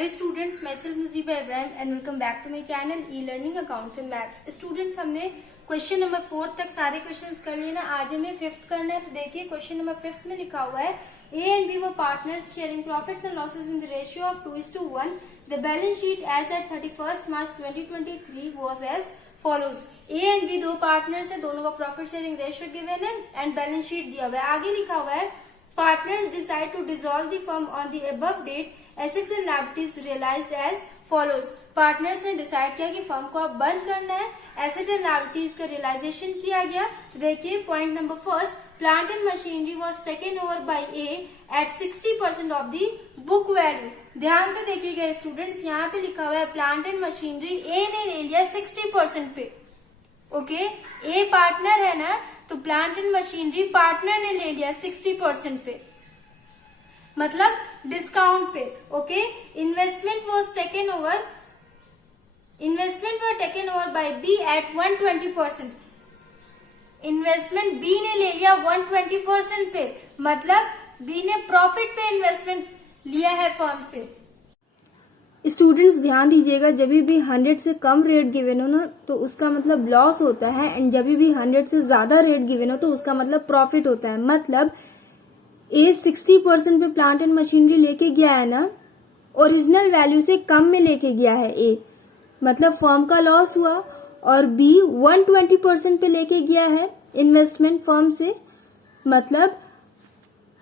Hello students, मैं सिर्फ Najiba Ibrahim and welcome back to my channel e learning accounts and maths. Students, हमने question number 4 तक सारे questions कर लिए ना। आज हमें 5th करना है। तो देखिए क्वेश्चन नंबर 5 में लिखा हुआ है A and B were partners sharing profits and losses in the ratio of 2:1। The balance sheet as at 31 March 2023 was as follows. A and B दो पार्टनर्स है, दोनों का प्रॉफिट शेयरिंग रेशियो गिवन है and balance sheet दिया हुआ है। आगे लिखा हुआ है partners decide to dissolve the firm on the above date, assets and liabilities realised as follows. Partners ने डिसाइड किया कि फर्म को अब बंद करना है, एसेट एंड लायबिलिटीज का रियलाइजेशन किया गया। तो देखिए point number first, plant and machinery was taken over by A at 60% of the book value. ध्यान से देखिएगा स्टूडेंट्स, यहाँ पे लिखा हुआ है प्लांट एंड मशीनरी ए ने ले लिया 60% पे। ओके, ए पार्टनर है ना, तो प्लांट एंड मशीनरी पार्टनर ने ले लिया 60% पे, मतलब डिस्काउंट पे। Okay, investment were taken over by B at 120%। Investment B ने ले लिया 120% पे, मतलब बी ने प्रॉफिट पे इन्वेस्टमेंट लिया है फर्म से। स्टूडेंट्स ध्यान दीजिएगा, जब भी 100 से कम रेट गिवन हो ना तो उसका मतलब लॉस होता है, एंड जब भी 100 से ज्यादा रेट गिवन हो तो उसका मतलब प्रॉफिट होता है। मतलब ए 60% पे प्लांट एंड मशीनरी लेके गया है ना, ओरिजिनल वैल्यू से कम में लेके गया है ए, मतलब फर्म का लॉस हुआ। और बी 120% पे लेके गया है इन्वेस्टमेंट फर्म से, मतलब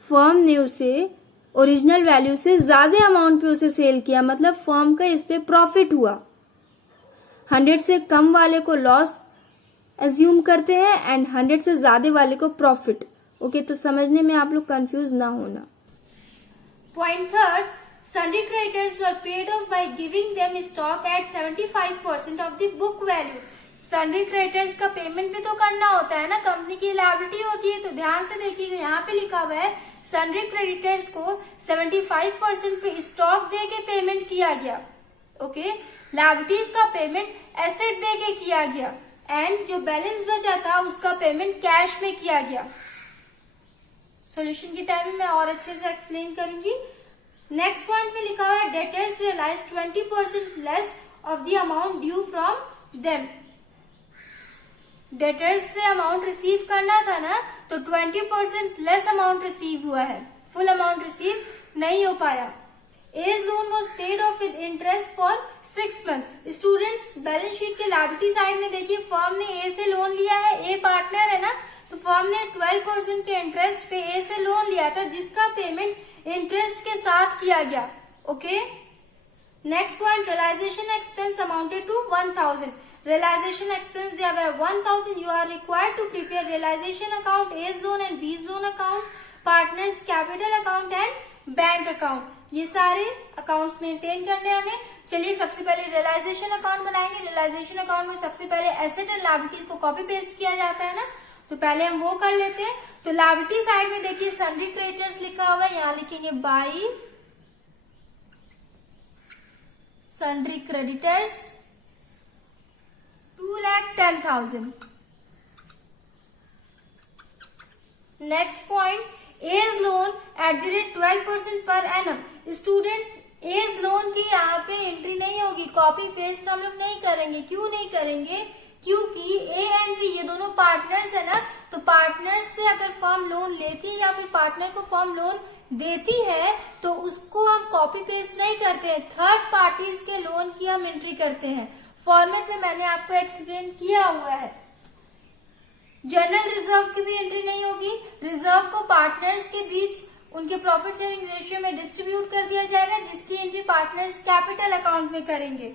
फर्म ने उसे ओरिजिनल वैल्यू से ज्यादा अमाउंट पे उसे सेल किया, मतलब फर्म का इस पे प्रॉफिट हुआ। 100 से कम वाले को लॉस एज्यूम करते हैं एंड 100 से ज्यादा वाले को प्रॉफिट। ओके, तो समझने में आप लोग कंफ्यूज ना होना। Point third, sundry creditors were paid of by giving them stock at 75% of the book value. Sundry creditors का पेमेंट भी तो करना होता है ना, कंपनी की लायबिलिटी होती है। तो ध्यान से देखिएगा, यहाँ पे लिखा हुआ है सन्ड्री क्रेडिटर्स को 75% पे स्टॉक दे के पेमेंट किया गया। ओके, लायबिलिटीज का पेमेंट एसेट दे के किया गया एंड जो बैलेंस बचा था उसका पेमेंट कैश में किया गया। सॉल्यूशन की टाइम में मैं और अच्छे से एक्सप्लेन करूंगी। नेक्स्ट पॉइंट में लिखा हुआ है debtors realise 20% less of the amount due from them. Debtors से अमाउंट रिसीव करना था ना, तो 20% लेस अमाउंट रिसीव हुआ है, फुल अमाउंट रिसीव नहीं हो पाया। A's loan was paid off with interest for 6 month. Students, balance sheet के लायबिलिटी साइड में देखिए, फर्म ने ए से लोन लिया है, ए पार्टनर है ना, तो फर्म ने 12% के इंटरेस्ट पे ए से लोन लिया था, जिसका पेमेंट इंटरेस्ट के साथ किया गया। Okay, next point, realisation expense amounted to 1000। Realisation expense दिया हुआ है 1000। You are required to prepare realisation account, A's loan and B's loan account, partners capital account and bank account. ये सारे अकाउंट्स मेंटेन करने हमें। चलिए सबसे पहले रियलाइजेशन अकाउंट बनाएंगे। रियलाइजेशन अकाउंट में सबसे पहले एसेट एंड लायबिलिटीज को कॉपी पेस्ट किया जाता है ना, तो पहले हम वो कर लेते हैं। तो लायबिलिटी साइड में देखिए सन्ड्री क्रेडिटर्स लिखा हुआ है, यहाँ लिखेंगे by sundry creditors 2,10,000। Next point, A's loan at the rate 12% per annum. Students, as loan की यहाँ पे एंट्री नहीं होगी, कॉपी पेस्ट हम लोग नहीं करेंगे। क्यों नहीं करेंगे? क्योंकि ए एंड बी ये दोनों पार्टनर्स है ना, तो पार्टनर्स से अगर फर्म लोन लेती है या फिर पार्टनर को फर्म लोन देती है तो उसको हम कॉपी पेस्ट नहीं करते हैं, थर्ड पार्टीज के लोन की हम एंट्री करते हैं। फॉर्मेट में मैंने आपको एक्सप्लेन किया हुआ है। जनरल रिजर्व की भी एंट्री नहीं होगी। रिजर्व को पार्टनर्स के बीच उनके प्रॉफिट शेयरिंग रेशियो में डिस्ट्रीब्यूट कर दिया जाएगा, जिसकी एंट्री पार्टनर्स कैपिटल अकाउंट में करेंगे।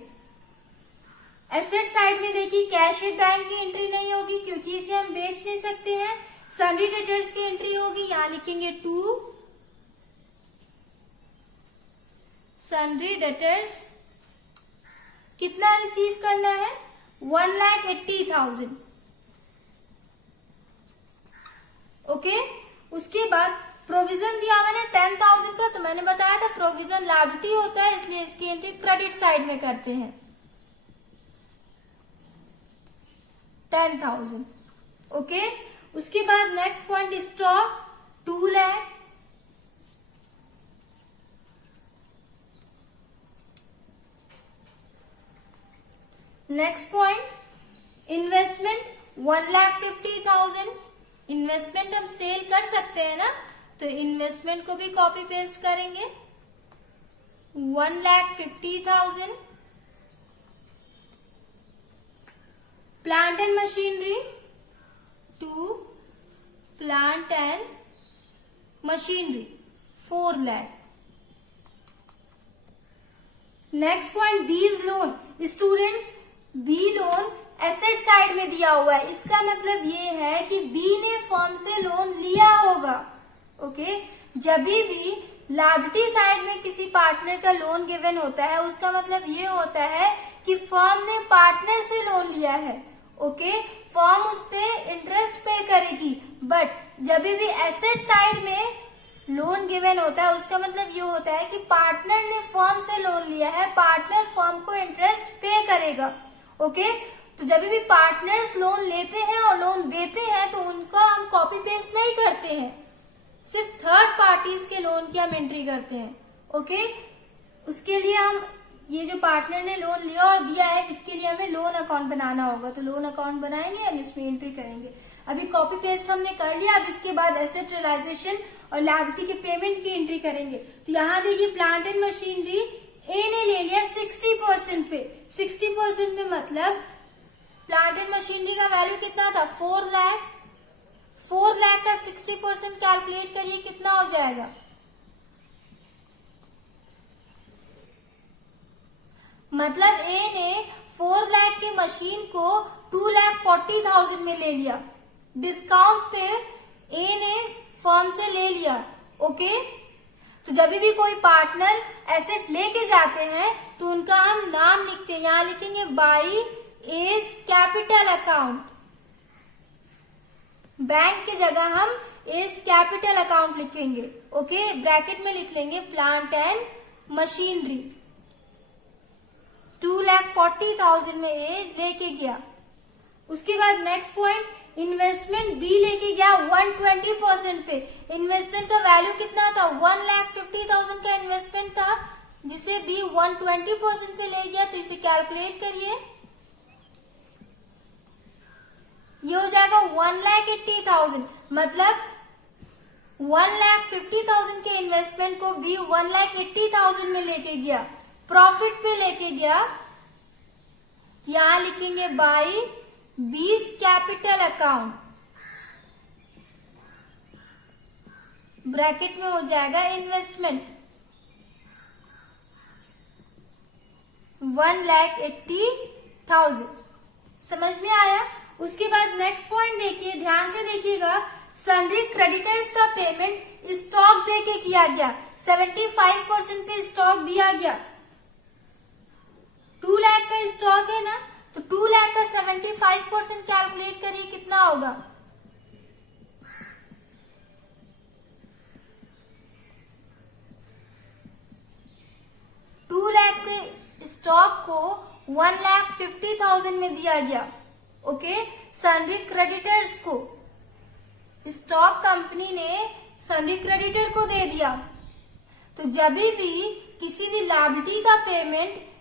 एसेट साइड में देखिए कैश एट बैंक की एंट्री नहीं होगी, क्योंकि इसे हम बेच नहीं सकते हैं। सन्ड्री डेटर्स की एंट्री होगी, यहाँ लिखेंगे 2 सन्ड्री डेटर्स। कितना रिसीव करना है? 1,80,000। ओके, उसके बाद प्रोविजन दिया हुआ ना 10,000 का, तो मैंने बताया था प्रोविजन लायबिलिटी होता है, इसलिए इसकी एंट्री क्रेडिट साइड में करते हैं 10,000। ओके, उसके बाद next point, stock 2 lakh. Next point, investment 1,50,000। Investment हम सेल कर सकते हैं ना, तो इन्वेस्टमेंट को भी कॉपी पेस्ट करेंगे। 1,50,000। Plant and machinery, to plant and machinery 4 lakh. Next point, B's loan. Students, B loan asset side में दिया हुआ है, इसका मतलब ये है कि बी ने फर्म से लोन लिया होगा। ओके, जब भी लायबिलिटी साइड में किसी पार्टनर का लोन गिवन होता है, उसका मतलब ये होता है कि फर्म ने पार्टनर से लोन लिया है। ओके, फर्म उस पे इंटरेस्ट पे करेगी, बट जब भी एसेट साइड में लोन गिवन होता है, उसका मतलब ये होता है कि पार्टनर ने फर्म से लोन लिया है, पार्टनर फर्म को इंटरेस्ट पे करेगा। ओके, तो जब भी पार्टनर्स लोन लेते हैं और लोन देते हैं, तो उनका हम कॉपी पेस्ट नहीं करते हैं, सिर्फ थर्ड पार्टीज के लोन की हम एंट्री करते हैं। ओके, उसके लिए हम ये जो पार्टनर ने लोन लिया और दिया है, इसके लिए हमें लोन अकाउंट बनाना होगा, तो लोन अकाउंट बनाएंगे और उसमें एंट्री करेंगे। अभी कॉपी पेस्ट हमने कर लिया, अब इसके बाद एसेट रियलाइजेशन और लायबिलिटी के पेमेंट की एंट्री करेंगे। तो यहाँ देखिए, प्लांट एंड मशीनरी ए ने ले लिया 60% पे। 60% पे मतलब प्लांट एंड मशीनरी का वैल्यू कितना था, 4 लाख। 4 लाख का 60% कैलकुलेट करिए, कितना हो जाएगा। मतलब ए ने 4 लाख की मशीन को 2,40,000 में ले लिया, डिस्काउंट पे ए ने फर्म से ले लिया। ओके, तो जब भी कोई पार्टनर एसेट लेके जाते हैं, तो उनका हम नाम लिखते हैं, यहां लिखेंगे by A's capital account. Bank की जगह हम एज कैपिटल अकाउंट लिखेंगे। ओके, ब्रैकेट में लिख लेंगे प्लांट एंड मशीनरी। 2,40,000 में ए लेके गया। उसके बाद नेक्स्ट पॉइंट, इन्वेस्टमेंट बी लेके गया 120% पे। इन्वेस्टमेंट का वैल्यू कितना था, 1,50,000 का इन्वेस्टमेंट था, जिसे बी 120% पे ले गया। तो इसे कैलकुलेट करिए, ये हो जाएगा 1,80,000। मतलब 1,50,000 के इन्वेस्टमेंट को बी 1,80,000 में लेके गया, प्रॉफिट पे लेके गया। यहां लिखेंगे बाई बीज कैपिटल अकाउंट, ब्रैकेट में हो जाएगा इन्वेस्टमेंट 1,80,000। समझ में आया। उसके बाद नेक्स्ट पॉइंट देखिए, ध्यान से देखिएगा, सन्ड्री क्रेडिटर्स का पेमेंट स्टॉक दे के किया गया। 75% पे स्टॉक दिया गया। 2 लाख का स्टॉक है ना, तो 2 लाख का 75% कैलकुलेट करिए, कितना होगा। टू लाख के स्टॉक को 1,50,000 में दिया गया। ओके, सन्ड्री क्रेडिटर्स को स्टॉक कंपनी ने सन्ड्री क्रेडिटर को दे दिया। तो जब भी किसी भी लायबिलिटी का पेमेंट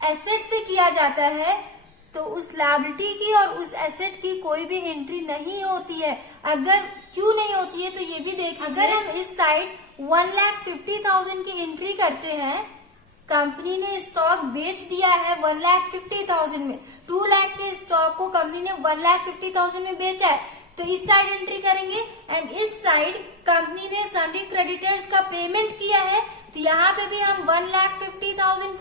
एसेट से किया जाता है, तो उस लायबिलिटी की और उस एसेट की कोई भी एंट्री नहीं होती है। अगर क्यों नहीं होती है, तो ये भी देख, अगर हम इस साइड 1,50,000 की एंट्री करते हैं, कंपनी ने स्टॉक बेच दिया है 1,50,000 में, 2 लाख के स्टॉक को कंपनी ने 1,50,000 में बेचा है, तो इस साइड एंट्री करेंगे। एंड इस साइड कंपनी ने सन्ड्री क्रेडिटर्स का पेमेंट किया है, तो यहाँ पे भी हम 1,50,000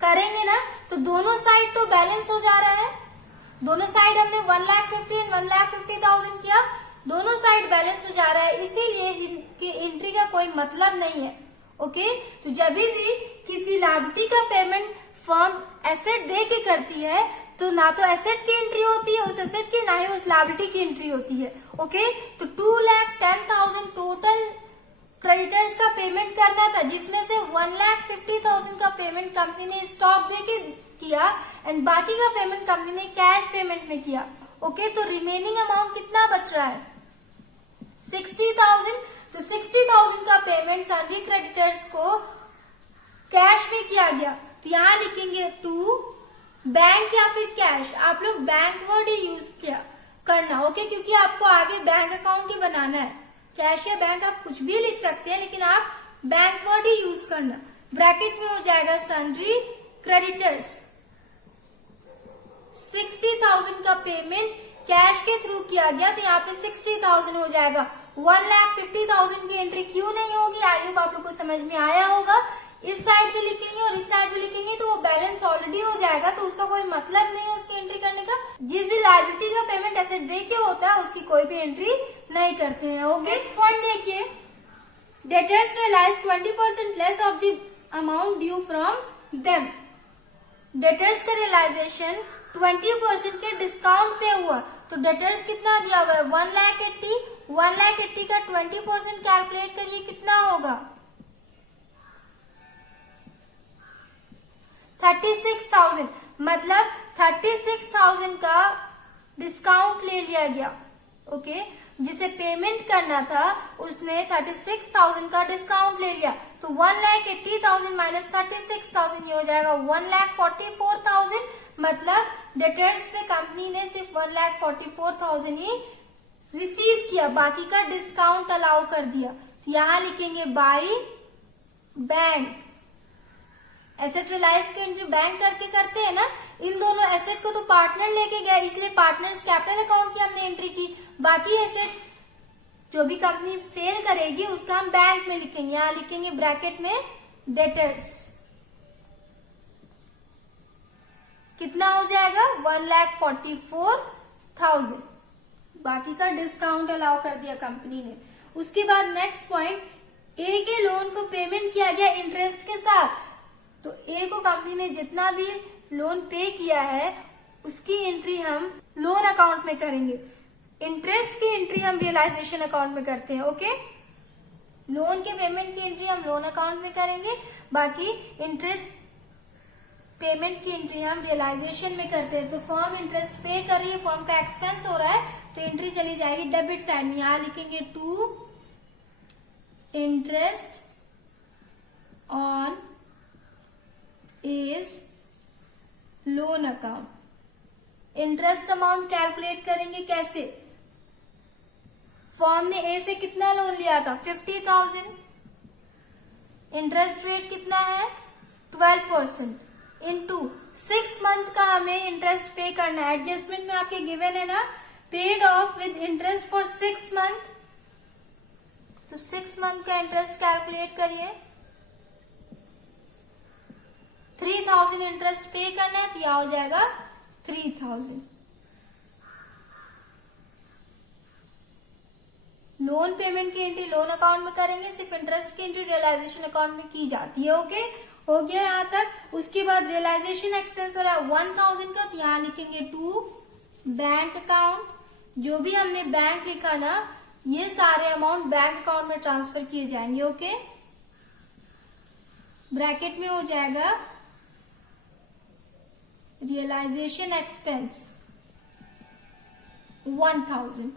करेंगे ना, तो दोनों साइड तो बैलेंस हो जा रहा है। दोनों साइड हमने 1,50,000 एंड 1,50,000 किया, दोनों साइड बैलेंस हो जा रहा है, इसीलिए इनकी एंट्री का कोई मतलब नहीं है। ओके, तो जब भी किसी लायबिलिटी का पेमेंट फर्म एसेट दे के करती है, तो ना तो एसेट की एंट्री होती है उस एसेट की, ना ही उस लायबिलिटी की एंट्री होती है। ओके, तो 2,10,000 टोटल क्रेडिटर्स का पेमेंट करना था, जिसमें से 1,50,000 का पेमेंट कंपनी ने स्टॉक दे के किया एंड बाकी का पेमेंट कंपनी ने कैश पेमेंट में किया। ओके, तो रिमेनिंग अमाउंट कितना बच रहा है, 60,000। तो 60,000 का पेमेंट सन्ड्री क्रेडिटर्स को कैश में किया गया, तो यहां लिखेंगे टू बैंक या फिर कैश, आप लोग बैंक वर्ड ही यूज किया करना, ओके, क्योंकि आपको आगे बैंक अकाउंट ही बनाना है। कैश या बैंक आप कुछ भी लिख सकते हैं, लेकिन आप बैंक वर्ड ही यूज करना। ब्रैकेट में हो जाएगा सन्ड्री क्रेडिटर्स, 60,000 का पेमेंट कैश के थ्रू किया गया, तो यहाँ पे 60,000 हो जाएगा। 1,50,000 की एंट्री क्यों नहीं होगी? आई होप आप लोग को समझ में आया होगा। इस साइड भी लिखेंगे और इस साइड भी लिखेंगे तो वो बैलेंस ऑलरेडी हो जाएगा, तो उसका कोई मतलब नहीं है उसकी एंट्री करने का। जिस भी लायबिलिटी का पेमेंट एसेट दे के होता है उसकी कोई भी एंट्री नहीं करते हैं, ओके। नेक्स्ट पॉइंट देखिए, debtors realise 20% less of the amount due from them. Debtors का रियलाइजेशन 20% के डिस्काउंट पे हुआ, तो डेटर्स कितना दिया हुआ है? 1,80,000 का 20% कैलकुलेट करिए कितना होगा? 36,000, मतलब 36,000 का डिस्काउंट ले लिया गया, ओके। जिसे पेमेंट करना था उसने 36,000 का डिस्काउंट ले लिया, तो 1,80,000 माइनस 36,000 ये हो जाएगा 1,44,000। मतलब डेटर्स पे कंपनी ने सिर्फ 1,44,000 ही रिसीव किया, बाकी का डिस्काउंट अलाउ कर दिया। तो यहां लिखेंगे बाई बैंक। एसेट रियलाइज की एंट्री बैंक करके करते हैं ना, इन दोनों एसेट को तो पार्टनर लेके गया, इसलिए पार्टनर्स कैपिटल अकाउंट की हमने एंट्री की। बाकी एसेट जो भी कंपनी सेल करेगी उसका हम बैंक में लिखेंगे, यहां लिखेंगे ब्रैकेट में डेटर्स। कितना हो जाएगा? 1,44,000, बाकी का डिस्काउंट अलाउ कर दिया कंपनी ने। उसके बाद नेक्स्ट पॉइंट, ए के लोन को पेमेंट किया गया इंटरेस्ट के साथ, तो ए को कंपनी ने जितना भी लोन पे किया है उसकी एंट्री हम लोन अकाउंट में करेंगे। इंटरेस्ट की एंट्री हम रियलाइजेशन अकाउंट में करते हैं, ओके। लोन के पेमेंट की एंट्री हम लोन अकाउंट में करेंगे, बाकी इंटरेस्ट पेमेंट की एंट्री हम रियलाइजेशन में करते हैं। तो फर्म इंटरेस्ट पे कर रही है, फर्म का एक्सपेंस हो रहा है, तो एंट्री चली जाएगी डेबिट साइड में। यहां लिखेंगे to interest on A's loan account. Interest amount calculate करेंगे कैसे? फर्म ने ए से कितना लोन लिया था? 50,000। इंटरेस्ट रेट कितना है? 12%। इनटू 6 मंथ का हमें इंटरेस्ट पे करना है। एडजस्टमेंट में आपके गिवन है ना, paid off with interest for 6 month, तो 6 मंथ का इंटरेस्ट कैलकुलेट करिए। 3,000 इंटरेस्ट पे करना है, तो यह हो जाएगा 3,000। लोन पेमेंट की एंट्री लोन अकाउंट में करेंगे, सिर्फ इंटरेस्ट की एंट्री रियलाइजेशन अकाउंट में की जाती है, ओके। हो गया यहां तक। उसके बाद रियलाइजेशन एक्सपेंस हो रहा है 1,000 का, तो यहां लिखेंगे टू बैंक अकाउंट। जो भी हमने बैंक लिखा ना, ये सारे अमाउंट बैंक अकाउंट में ट्रांसफर किए जाएंगे, ओके। ब्रैकेट में हो जाएगा रियलाइजेशन एक्सपेंस 1,000।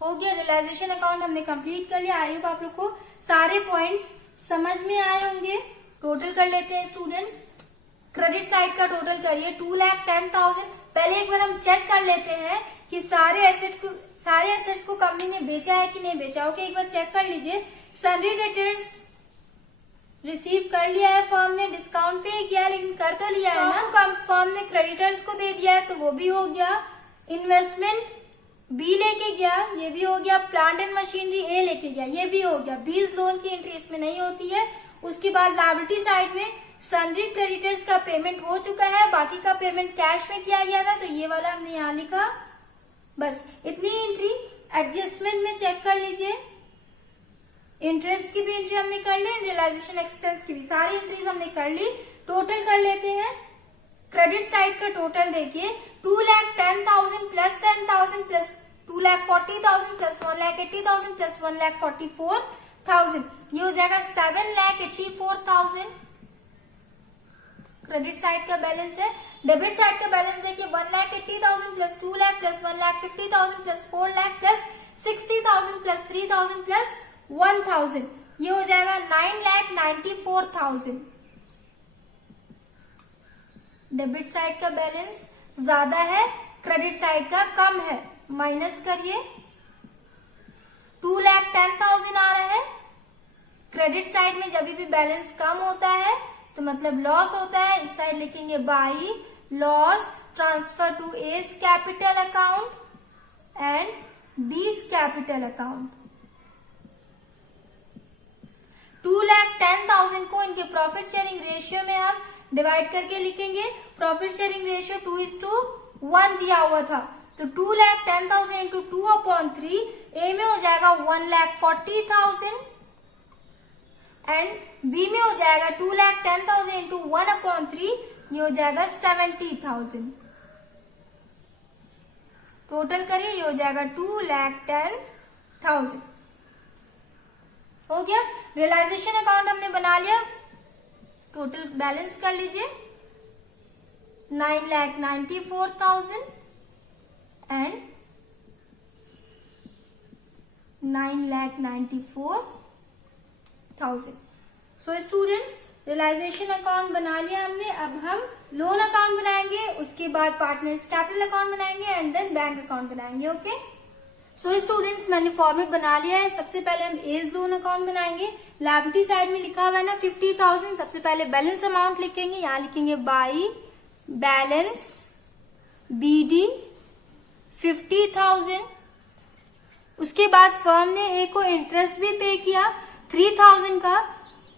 हो गया, रियलाइजेशन अकाउंट हमने कंप्लीट कर लिया। आई होप आप लोग को सारे पॉइंट्स समझ में आए होंगे। टोटल कर लेते हैं स्टूडेंट्स। क्रेडिट साइड का टोटल करिए 2,10,000। पहले एक बार हम चेक कर लेते हैं कि सारे एसेट्स को कंपनी ने बेचा है कि नहीं बेचा, ओके। एक बार चेक कर लीजिए। सन्ड्री डेटर्स रिसीव कर लिया है फर्म ने, डिस्काउंट पे किया लेकिन कर तो लिया है ना। फर्म ने क्रेडिटर्स को दे दिया है, तो वो भी हो गया। इन्वेस्टमेंट बी लेके गया, ये भी हो गया। प्लांट एंड मशीनरी ए लेके गया, ये भी हो गया। 20 लोन की एंट्री इसमें नहीं होती है। उसके बाद लायबिलिटी साइड में सन्ड्री क्रेडिटर्स का पेमेंट हो चुका है, बाकी का पेमेंट कैश में किया गया था, तो ये वाला हमने यहाँ लिखा। बस इतनी एंट्री। एडजस्टमेंट में चेक कर लीजिए, इंटरेस्ट की भी एंट्री हमने कर ली, रियलाइजेशन एक्सपेंस की भी सारी एंट्रीज हमने कर ली। टोटल कर लेते हैं। क्रेडिट साइड का टोटल देखिए 2,10,000 प्लस 10,000 प्लस 2,40,000 प्लस 1,80,000 प्लस 1,44,000, ये हो जाएगा 7,84,000। क्रेडिट साइड का बैलेंस है। डेबिट साइड का बैलेंस देखिए 1,80,000 plus 2 lakh plus 1,50,000 plus 4 lakh plus 60,000 plus 3,000 plus 1,000, ये हो जाएगा 9,94,000। डेबिट साइड का बैलेंस ज्यादा है, क्रेडिट साइड का कम है, माइनस करिए 2,10,000 आ रहा है। क्रेडिट साइड में जब भी बैलेंस कम होता है तो मतलब लॉस होता है। इस साइड लिखेंगे by loss transfer to A's capital account and B's capital account. 2,10,000 को इनके प्रॉफिट शेयरिंग रेशियो में हम डिवाइड करके लिखेंगे। प्रॉफिट शेयरिंग रेशियो 2:1 दिया हुआ था, तो 2,10,000 इंटू 2/3 ए में हो जाएगा 1,40,000 एंड बी में हो जाएगा 2,10,000 इंटू 1/3, ये हो जाएगा 70,000। टोटल करिए, ये हो जाएगा 2,10,000। हो गया। रियलाइजेशन अकाउंट हमने बना लिया। टोटल बैलेंस कर लीजिए 9,94,000 and 9,94,000। So students, realisation account बना लिया हमने। अब हम लोन अकाउंट बनाएंगे, उसके बाद पार्टनर्स कैपिटल अकाउंट बनाएंगे एंड देन बैंक अकाउंट बनाएंगे। ओके। सो स्टूडेंट्स, मैंने फॉर्मेट बना लिया है। सबसे पहले हम एज लोन अकाउंट बनाएंगे। लायबिलिटी साइड में लिखा हुआ है ना 50,000। सबसे पहले बैलेंस अमाउंट लिखेंगे, यहाँ लिखेंगे बाई बैलेंस बीडी 50,000। उसके बाद फर्म ने ए को इंटरेस्ट भी पे किया 3,000 का,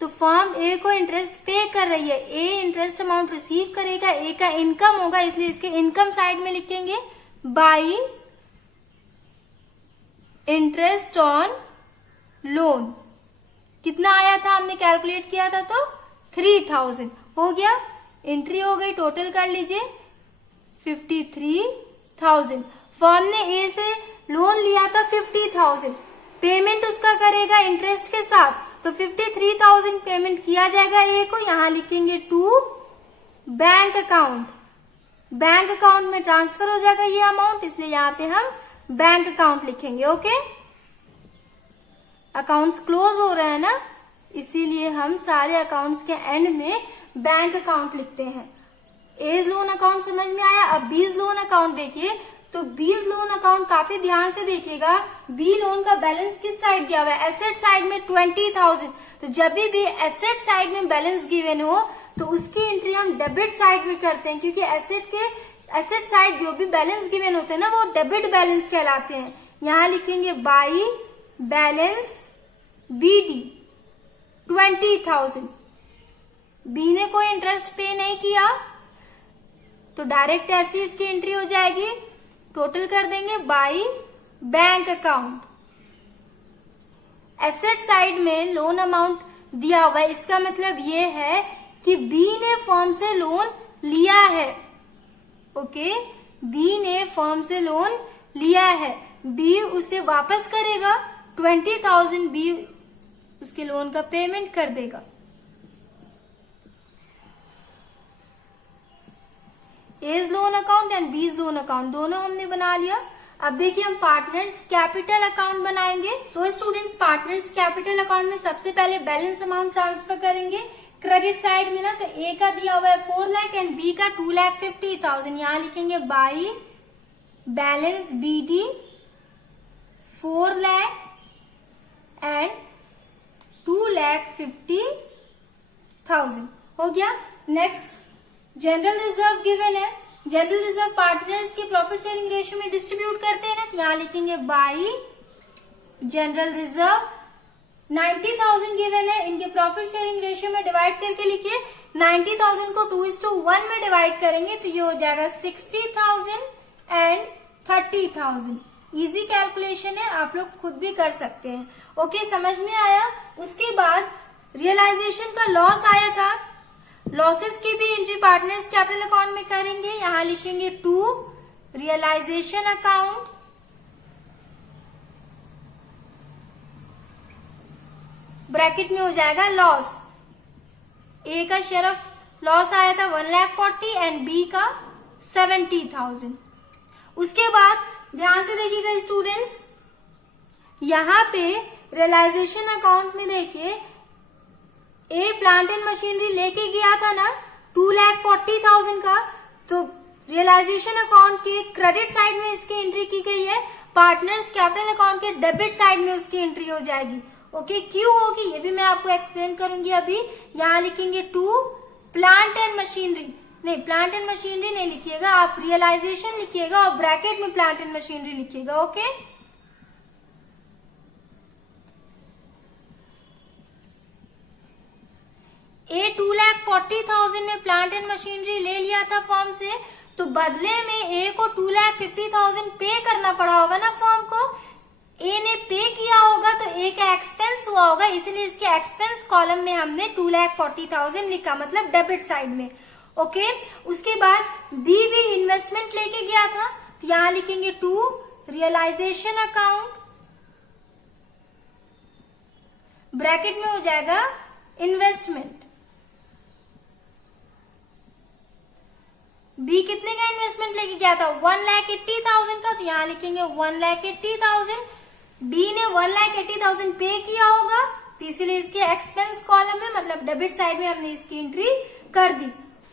तो फर्म ए को इंटरेस्ट पे कर रही है। ए इंटरेस्ट अमाउंट रिसीव करेगा, ए का इनकम होगा, इसलिए इसके इनकम साइड में लिखेंगे बाई इंटरेस्ट ऑन लोन। कितना आया था, हमने कैलकुलेट किया था तो 3,000 हो गया। एंट्री हो गई, टोटल कर लीजिए 53,000। फर्म ने ए से लोन लिया था 50,000, पेमेंट उसका करेगा इंटरेस्ट के साथ, तो 53,000 पेमेंट किया जाएगा ए को। यहां लिखेंगे to bank account. Bank account में ट्रांसफर हो जाएगा ये अमाउंट, इसलिए यहाँ पे हम बैंक अकाउंट लिखेंगे। ओके। अकाउंट्स क्लोज हो रहे हैं ना, इसीलिए हम सारे अकाउंट्स के एंड में बैंक अकाउंट लिखते हैं। एज लोन अकाउंट समझ में आया। अब बीज लोन अकाउंट देखिए, तो बीज लोन अकाउंट काफी ध्यान से देखिएगा। बी लोन का बैलेंस किस साइड दिया हुआ है, एसेट साइड में 20,000। तो जब भी एसेट साइड में बैलेंस गिवन हो तो उसकी एंट्री हम डेबिट साइड में करते हैं, क्योंकि एसेट साइड जो भी बैलेंस गिवन होते हैं ना, वो डेबिट बैलेंस कहलाते हैं। यहां लिखेंगे बाई बैलेंस बीडी 20,000। बी ने कोई इंटरेस्ट पे नहीं किया, तो डायरेक्ट ऐसी इसकी एंट्री हो जाएगी। टोटल कर देंगे by bank account. Asset side में लोन अमाउंट दिया हुआ है, इसका मतलब ये है कि बी ने फर्म से लोन लिया है। ओके, बी ने फर्म से लोन लिया है, बी उसे वापस करेगा 20,000, बी उसके लोन का पेमेंट कर देगा। As loan account and B's loan account दोनों हमने बना लिया। अब देखिए हम पार्टनर्स कैपिटल अकाउंट बनाएंगे। So students, partners capital account में सबसे पहले बैलेंस अमाउंट ट्रांसफर करेंगे क्रेडिट साइड में ना, तो ए का दिया हुआ है 4 लाख एंड बी का 2,50,000। यहां लिखेंगे by balance BD 4 lakh and 2,50,000 हो गया। नेक्स्ट जनरल रिजर्व गिवन है। जनरल रिजर्व पार्टनर्स के प्रॉफिट शेयरिंग रेशियो में डिस्ट्रीब्यूट करते हैं ना, तो यहां लिखेंगे बाई जनरल रिजर्व 90,000 गिवन है, इनके प्रॉफिट शेयरिंग रेशियो में डिवाइड करके लिखिए। 90,000 को 2:1 में डिवाइड करेंगे तो ये हो जाएगा 60,000 एंड 30,000। इजी कैलकुलेशन है, आप लोग खुद भी कर सकते हैं। ओके, समझ में आया। उसके बाद रियलाइजेशन का लॉस आया था, लॉसेस की भी एंट्री पार्टनर्स कैपिटल अकाउंट में करेंगे। यहां लिखेंगे टू रियलाइजेशन अकाउंट, ब्रैकेट में हो जाएगा लॉस। ए का शेयर ऑफ लॉस आया था 1,40,000 एंड बी का 70,000। उसके बाद ध्यान से देखिएगा स्टूडेंट्स, यहां पे रियलाइजेशन अकाउंट में देखिए ए प्लांट एंड मशीनरी लेके गया था ना, 2,40,000 का, तो रियलाइजेशन अकाउंट के क्रेडिट साइड में इसकी एंट्री की गई है, पार्टनर्स कैपिटल अकाउंट के डेबिट साइड में उसकी एंट्री हो जाएगी। ओके, क्यों होगी ये भी मैं आपको एक्सप्लेन करूंगी अभी। यहां लिखेंगे टू प्लांट एंड मशीनरी, नहीं प्लांट एंड मशीनरी नहीं लिखिएगा, आप रियलाइजेशन लिखिएगा और ब्रैकेट में प्लांट एंड मशीनरी लिखिएगा। ओके, ए 2,40,000 में प्लांट एंड मशीनरी ले लिया था फर्म से, तो बदले में ए को 2,50,000 पे करना पड़ा होगा ना फर्म को। ए ने पे किया होगा तो ए का एक्सपेंस हुआ होगा, इसलिए इसके एक्सपेंस कॉलम में हमने 2,40,000 लिखा, मतलब डेबिट साइड में। ओके, उसके बाद बी भी इन्वेस्टमेंट लेके गया था, तो यहां लिखेंगे टू रियलाइजेशन अकाउंट, ब्रैकेट में हो जाएगा इन्वेस्टमेंट। बी कितने का इन्वेस्टमेंट लेके गया था? 1,80,000 का, तो यहां लिखेंगे 1,80,000। बी ने 1,80,000 पे किया होगा, तो इसीलिए इसके एक्सपेंस कॉलम में, मतलब डेबिट साइड में हमने इसकी एंट्री कर दी।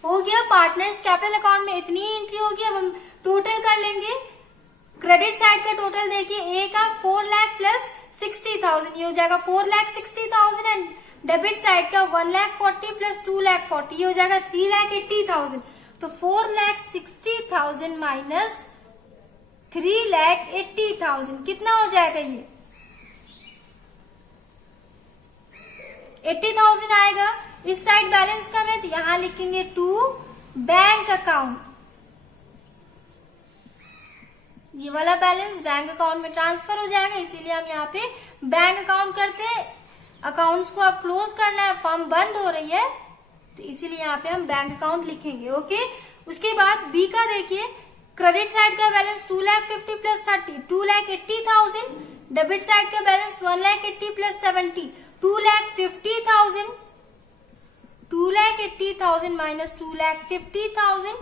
हो गया, पार्टनर्स कैपिटल अकाउंट में इतनी एंट्री होगी। अब हम टोटल कर लेंगे। क्रेडिट साइड का टोटल देखिए, ए का 4 लाख प्लस 60,000, ये हो जाएगा 4,60,000 एंड डेबिट साइड का 1,40,000 प्लस 2,40,000, ये हो जाएगा 3,80,000। तो 4,60,000 माइनस 3,80,000 कितना हो जाएगा? ये 80,000 आएगा। इस साइड बैलेंस कम है, तो यहां लिखेंगे टू बैंक अकाउंट, ये वाला बैलेंस बैंक अकाउंट में ट्रांसफर हो जाएगा, इसीलिए हम यहाँ पे बैंक अकाउंट करते हैं। अकाउंट्स को अब क्लोज करना है, फर्म बंद हो रही है, तो इसीलिए यहाँ पे हम बैंक अकाउंट लिखेंगे। ओके, उसके बाद बी का देखिए, क्रेडिट साइड का बैलेंस 2,50,000 प्लस 30, 2,80,000। डेबिट साइड का बैलेंस 1,80,000 प्लस 70, 2,50,000। 2,80,000 माइनस 2,50,000,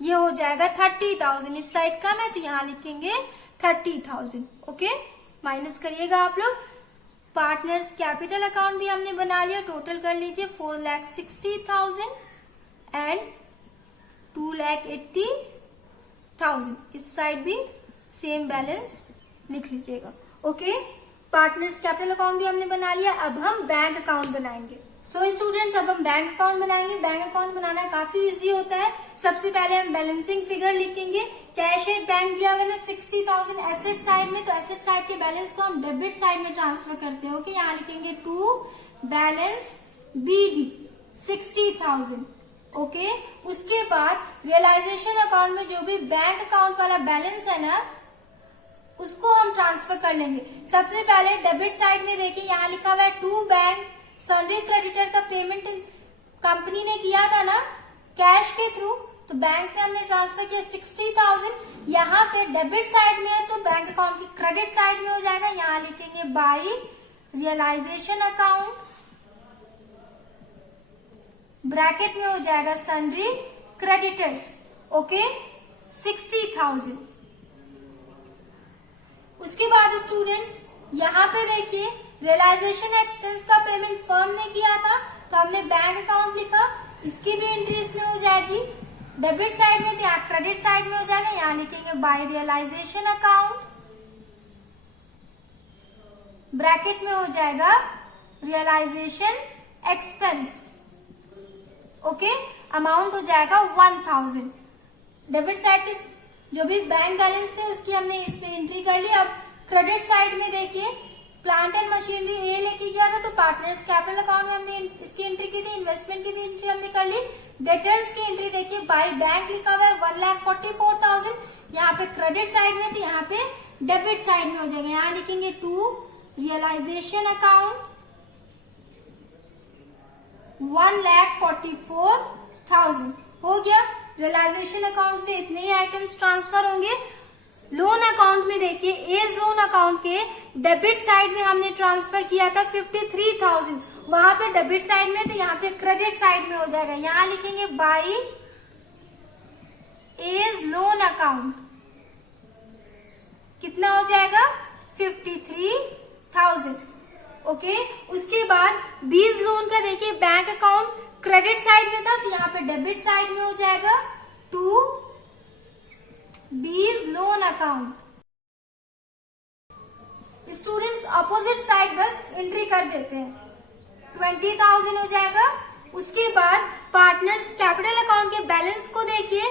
ये हो जाएगा 30,000। इस साइड कम है, तो यहाँ लिखेंगे 30,000। ओके, माइनस करिएगा आप लोग। पार्टनर्स कैपिटल अकाउंट भी हमने बना लिया, टोटल कर लीजिए 4,60,000 एंड 2,80,000। इस साइड भी सेम बैलेंस लिख लीजिएगा। ओके, पार्टनर्स कैपिटल अकाउंट भी हमने बना लिया। अब हम बैंक अकाउंट बनाएंगे। सो स्टूडेंट्स, अब हम बैंक अकाउंट बनाएंगे। बैंक अकाउंट बनाना काफी इजी होता है। सबसे पहले हम बैलेंसिंग फिगर लिखेंगे। कैश एट बैंक दिया हुआ है 60,000 एसेट साइड में, तो एसेट साइड के बैलेंस को हम डेबिट साइड में ट्रांसफर करते हैं। ओके, यहाँ लिखेंगे टू बैलेंस BD 60,000। ओके, उसके बाद रियलाइजेशन अकाउंट में जो भी बैंक अकाउंट वाला बैलेंस है ना, उसको हम ट्रांसफर कर लेंगे। सबसे पहले डेबिट साइड में देखिए, यहाँ लिखा हुआ है टू बैंक सन्ड्री क्रेडिटर का पेमेंट कंपनी ने किया था ना कैश के थ्रू, तो बैंक पे हमने ट्रांसफर किया 60,000। यहाँ पे डेबिट साइड में है, तो बैंक अकाउंट की क्रेडिट साइड में हो जाएगा। यहाँ लिखेंगे बाई रियलाइजेशन अकाउंट, ब्रैकेट में हो जाएगा सन्ड्री क्रेडिटर्स। ओके, 60,000। उसके बाद स्टूडेंट्स यहाँ पे देखिए, रियलाइजेशन एक्सपेंस का पेमेंट फर्म ने किया था, तो हमने बैंक अकाउंट लिखा, इसकी भी एंट्री इसमें हो जाएगी। डेबिट साइड में, तो यहाँ क्रेडिट साइड में हो जाएगा। यहाँ लिखेंगे बाय रियलाइजेशन अकाउंट, ब्रैकेट में हो जाएगा रियलाइजेशन एक्सपेंस। ओके, अमाउंट हो जाएगा 1,000। डेबिट साइड के जो भी बैंक बैलेंस थे उसकी हमने इसमें एंट्री कर ली। अब क्रेडिट साइड में देखिए, प्लांट एंड मशीनरी ए लेके गया था, तो पार्टनर्स कैपिटल अकाउंट में हमने इसकी एंट्री की थी। इन्वेस्टमेंट की भी एंट्री हमने कर ली। डेटर्स की एंट्री देखिए, बाय बैंक लिखा हुआ है 1,44,000। यहाँ पे क्रेडिट साइड में, तो यहाँ पे डेबिट साइड में हो जाएगा। यहाँ लिखेंगे टू रियलाइजेशन अकाउंट 1,44,000। हो गया, रियलाइजेशन अकाउंट से इतने ही आइटम्स ट्रांसफर होंगे। लोन अकाउंट में देखिए, एज लोन अकाउंट के डेबिट साइड में हमने ट्रांसफर किया था 53,000, वहां पे डेबिट साइड में, तो यहाँ पे क्रेडिट साइड में हो जाएगा। यहाँ लिखेंगे बाई एज लोन अकाउंट, कितना हो जाएगा 53,000। ओके, उसके बाद बीज लोन का देखिए, बैंक अकाउंट क्रेडिट साइड में था तो यहाँ पे डेबिट साइड में हो जाएगा टू बीज loan account. Students opposite side बस एंट्री कर देते हैं, 20,000 हो जाएगा। उसके बाद पार्टनर्स कैपिटल अकाउंट के बैलेंस को देखिए,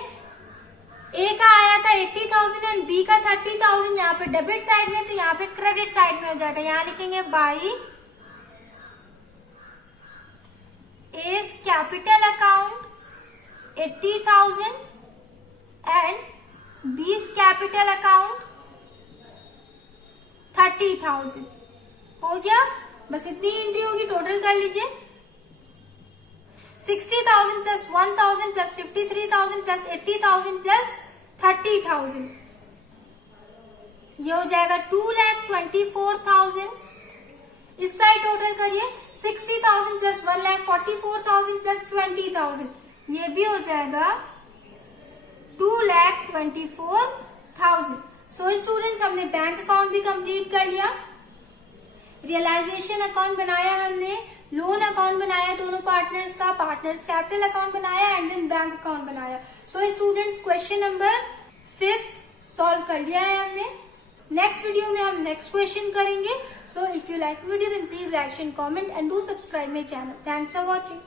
ए का आया था 80,000 एंड बी का 30,000, यहाँ पे डेबिट साइड में तो यहाँ पे क्रेडिट साइड में हो जाएगा। यहाँ लिखेंगे by A's capital account 80,000 and B's capital account 30,000। हो गया, बस इतनी एंट्री होगी, टोटल कर लीजिए। 60,000 प्लस 1,000 प्लस 53,000 प्लस 80,000 प्लस 30,000, ये हो जाएगा 2,24,000। इस साइड टोटल करिए, 60,000 प्लस 1,44,000 प्लस 20,000, ये भी हो जाएगा 2,24,000। सो स्टूडेंट्स हमने बैंक अकाउंट भी कंप्लीट कर लिया, रियलाइजेशन अकाउंट बनाया हमने, लोन अकाउंट बनाया दोनों पार्टनर्स का, पार्टनर्स कैपिटल अकाउंट बनाया एंड देन बैंक अकाउंट बनाया। So students question number 5 solve कर लिया है हमने। नेक्स्ट वीडियो में हम नेक्स्ट क्वेश्चन करेंगे। So if you like video then please like and comment and do subscribe my channel. Thanks for watching.